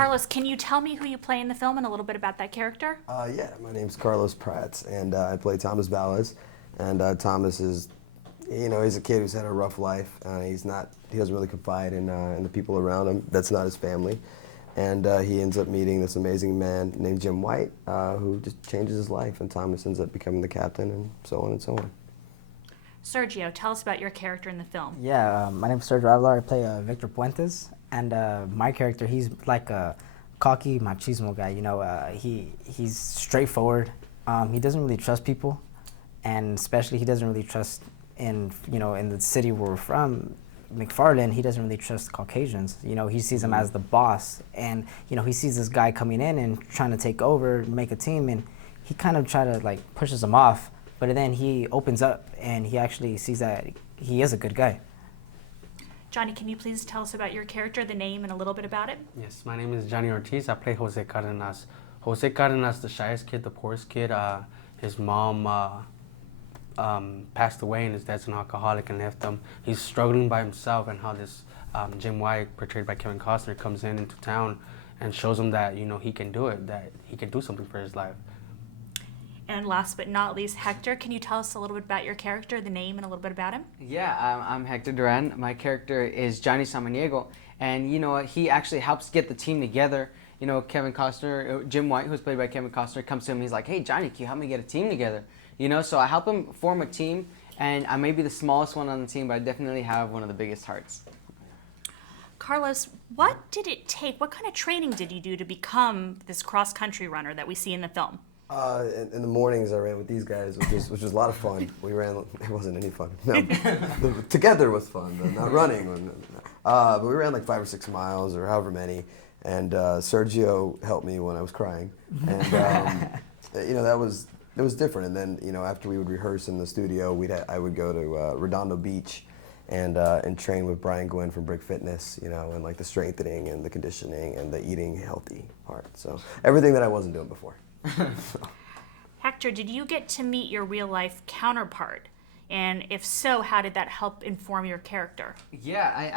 Carlos, can you tell me who you play in the film and a little bit about that character? Yeah, my name's Carlos Pratts, and I play Thomas Ballas. And Thomas is, he's a kid who's had a rough life. He doesn't really confide in the people around him. That's not his family. And he ends up meeting this amazing man named Jim White, who just changes his life, and Thomas ends up becoming the captain, and so on and so on. Sergio, tell us about your character in the film. Yeah, my name is Sergio Avelar. I play Victor Puentes, and my character, he's like a cocky machismo guy. He's straightforward. He doesn't really trust people, and especially he doesn't really trust in the city where we're from, McFarland. He doesn't really trust Caucasians. He sees them as the boss, and he sees this guy coming in and trying to take over, make a team, and he kind of pushes him off. But then he opens up and he actually sees that he is a good guy. Johnny, can you please tell us about your character, the name, and a little bit about it? Yes, my name is Johnny Ortiz. I play Jose Cardenas. Jose Cardenas, the shyest kid, the poorest kid. His mom passed away and his dad's an alcoholic and left him. He's struggling by himself, and how this Jim White, portrayed by Kevin Costner, comes into town and shows him that he can do it, that he can do something for his life. And last but not least, Hector, can you tell us a little bit about your character, the name, and a little bit about him? Yeah, I'm Hector Duran. My character is Johnny Samaniego, and he actually helps get the team together. Kevin Costner, Jim White, who's played by Kevin Costner, comes to him and he's like, "Hey, Johnny, can you help me get a team together?" So I help him form a team, and I may be the smallest one on the team, but I definitely have one of the biggest hearts. Carlos, what did it take? What kind of training did you do to become this cross-country runner that we see in the film? In the mornings I ran with these guys, which was a lot of fun. We ran, it wasn't any fun. No, together was fun, but not running. But we ran like 5 or 6 miles or however many, and Sergio helped me when I was crying. And it was different. And then after we would rehearse in the studio, I would go to Redondo Beach and train with Brian Gwynn from Brick Fitness, and like the strengthening and the conditioning and the eating healthy part. So everything that I wasn't doing before. Hector, did you get to meet your real-life counterpart? And if so, how did that help inform your character? Yeah,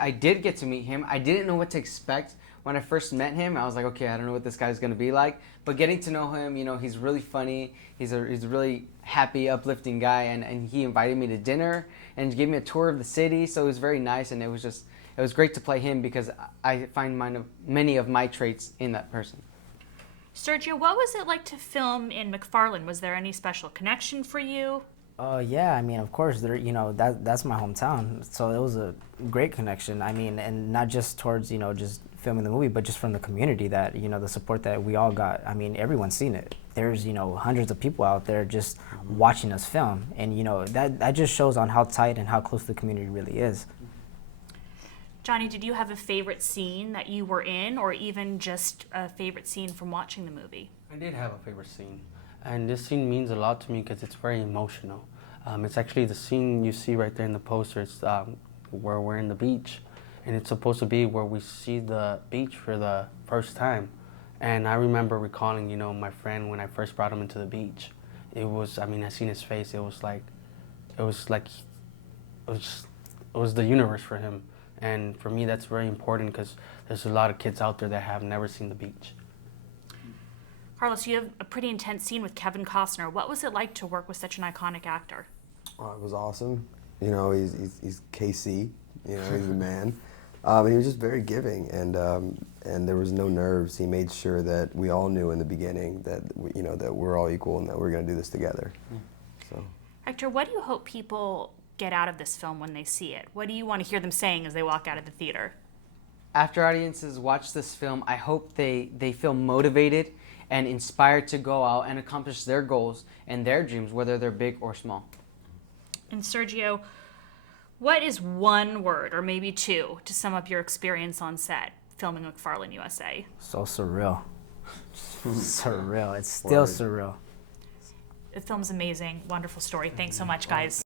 I did get to meet him. I didn't know what to expect when I first met him. I was like, okay, I don't know what this guy's going to be like. But getting to know him, he's really funny. He's a really happy, uplifting guy. And he invited me to dinner and gave me a tour of the city. So it was very nice. And it was great to play him because I find many of my traits in that person. Sergio, what was it like to film in McFarland? Was there any special connection for you? Yeah, of course, that's my hometown, so it was a great connection. And not just towards, just filming the movie, but just from the community that, the support that we all got. Everyone's seen it. There's, hundreds of people out there just watching us film, and, that just shows on how tight and how close the community really is. Johnny, did you have a favorite scene that you were in, or even just a favorite scene from watching the movie? I did have a favorite scene, and this scene means a lot to me because it's very emotional. It's actually the scene you see right there in the poster. It's where we're in the beach, and it's supposed to be where we see the beach for the first time. And I remember recalling, my friend when I first brought him into the beach. It was, I seen his face. It was the universe for him. And for me, that's very important because there's a lot of kids out there that have never seen the beach. Carlos, you have a pretty intense scene with Kevin Costner. What was it like to work with such an iconic actor? Oh, it was awesome. He's KC. He's the man. He was just very giving, and there was no nerves. He made sure that we all knew in the beginning that that we're all equal and that we're going to do this together. So, Hector, what do you hope people get out of this film when they see it? What do you want to hear them saying as they walk out of the theater? After audiences watch this film, I hope they feel motivated and inspired to go out and accomplish their goals and their dreams, whether they're big or small. And Sergio, what is one word, or maybe two, to sum up your experience on set filming McFarland USA? So surreal. Surreal. It's still surreal. The film's amazing. Wonderful story. Thanks so much, guys.